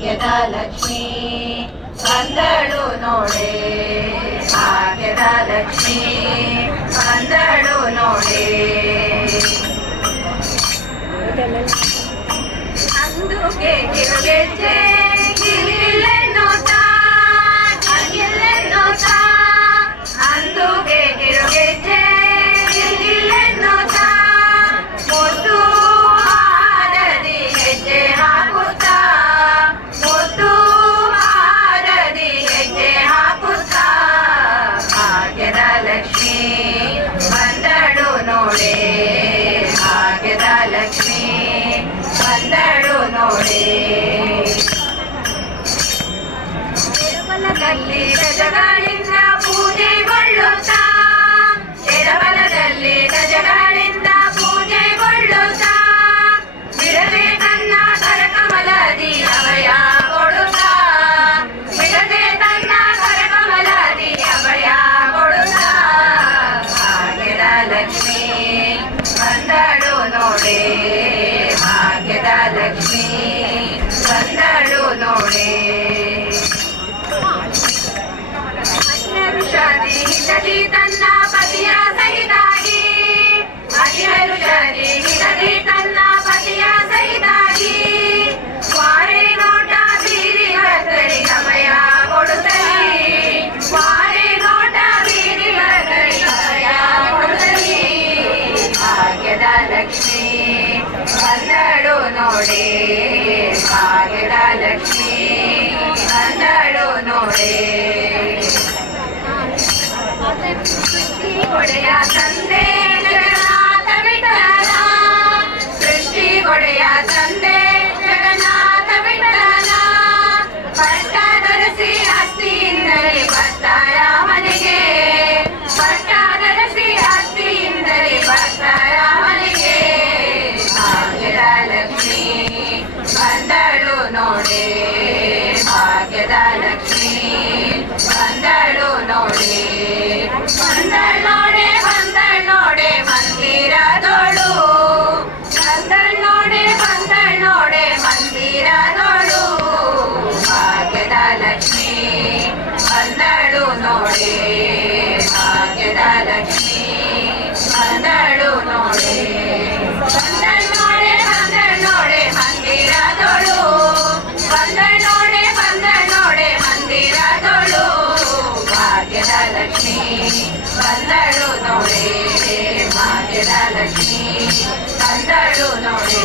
ಭಾಗ್ಯದ ಲಕ್ಷ್ಮೀ ಬಂದಳು ನೋಡೆ, ಭಾಗ್ಯದ ಲಕ್ಷ್ಮೀ ಬಂದಳು ನೋಡೆ. ಅಂದುಗೆ ಕಿರುಗೆಜ್ಜೆ ಗಿಲ್ಲೆನ್ನೋತ, ಗಿಲ್ಲೆನ್ನೋತ, ಅಂದುಗೆ ಕಿರುಗೆಜ್ಜೆ ಗಿಲ್ಲೆನ್ನೋತ, ಮುದ್ದು ಹಾರದಿ ಹೆಜ್ಜೆ ಹಾಕುತ್ತಾ, ಮುದ್ದು ಹಾರದಿ ಹೆಜ್ಜೆ ಹಾಕುತ್ತಾ, ಭಾಗ್ಯದ ಲಕ್ಷ್ಮೀ ಬಂದಳು ನೋಡೆ, ಭಾಗ್ಯದ ಲಕ್ಷ್ಮೀ ಬಂದಳು ನೋಡೆ. ಎಡಬಲದಲ್ಲಿ ಗಜಗಳಿಂದ ಪೂಜೆಗೊಳ್ಳುತ್ತಾ, ಎಡಬಲದಲ್ಲಿ ಗಜಗಳಿಂದ ಪೂಜೆಗೊಳ್ಳುತ್ತಾ, ಬಿಡದೆ ತನ್ನ ಕರಕಮಲದಿ ಅಭಯ ಕೊಡುತ್ತಾ, ಬಿಡದೆ ತನ್ನ ಕರಕಮಲದಿ ಅಭಯ ಕೊಡುತ್ತಾ, ಭಾಗ್ಯದ ಲಕ್ಷ್ಮೀ ಬಂದಳು ನೋಡೆ, ಭಾಗ್ಯದ ಲಕ್ಷ್ಮೀ ಬಂದಳು ನೋಡೆ. ಹರಿಹರುಷದಿ ಹಿತದಿ ತನ್ನ ಪತಿಯ ಸಹಿತಾಗಿ, ಹರಿಹರುಷದಿ ಹಿತದಿ ತನ್ನ ಪತಿಯ ಸಹಿತಾಗಿ, ವಾರೆ ನೋಟ ಬೀರಿ ಭದ್ರರಿ ಅಭಯ ಕೊಡುತ್ತಲಿ, ವಾರೆ ನೋಟ ಬೀರಿ ಭದ್ರರಿ ಅಭಯ ಕೊಡುತ್ತಲಿ, ಭಾಗ್ಯದ ಲಕ್ಷ್ಮೀ ಬಂದಳು ನೋಡೆ, ಭಾಗ್ಯದ ಲಕ್ಷ್ಮೀ ಬಂದಳು ನೋಡೆ. ಸೃಷ್ಟಿ ಒಡೆಯ ತಂದೆ ಜಗನ್ನಾಥ ವಿಠಲ, ಸೃಷ್ಟಿ ಒಡೆಯ ತಂದೆ ಜಗನ್ನಾಥ ವಿಠಲ, ಪಟ್ಟ ಧರಿಸಿ ಹಸ್ತಿಯಿಂದಲೇ ಬರ್ತಾರ ಮನೆಗೆ, ಪಟ್ಟ ಧರಿಸಿ ಹಸ್ತಿಯಿಂದಲೇ ಬರ್ತಾರ ಮನೆಗೆ, ಭಾಗ್ಯದ ಲಕ್ಷ್ಮೀ ಬಂದಳು ನೋಡೆ, ಭಾಗ್ಯದ ಲಕ್ಷ್ಮೀ ಬಂದಳು ನೋಡೆ. ಬಂದಳ್ ನೋಡೆ, ಬಂದಳ್ ನೋಡೆ ಮಂದಿರದೋಳು, ಬಂದಳ್ ನೋಡೆ, ಬಂದಳ್ ನೋಡೆ ಮಂದಿರದೋಳು, ಭಾಗ್ಯದ ಲಕ್ಷ್ಮೀ ಬಂದಳು ನೋಡೆ, ಭಾಗ್ಯದ ಲಕ್ಷ್ಮೀ ಬಂದಳು ನೋಡೆ. ಬಂದಳ್ ನೋಡೆ, ಬಂದಳ್ ನೋಡೆ ಮಂದಿರದೋಳು, ಬಂದಳ್ ನೋಡೆ, ಬಂದಳ್ ನೋಡೆ ಮಂದಿರದೋಳು, ಭಾಗ್ಯದ ಲಕ್ಷ್ಮೀ ಬಂದಳು ನೋಡೆ, ಭಾಗ್ಯದ ಲಕ್ಷ್ಮೀ ಬಂದಳು ನೋಡೆ.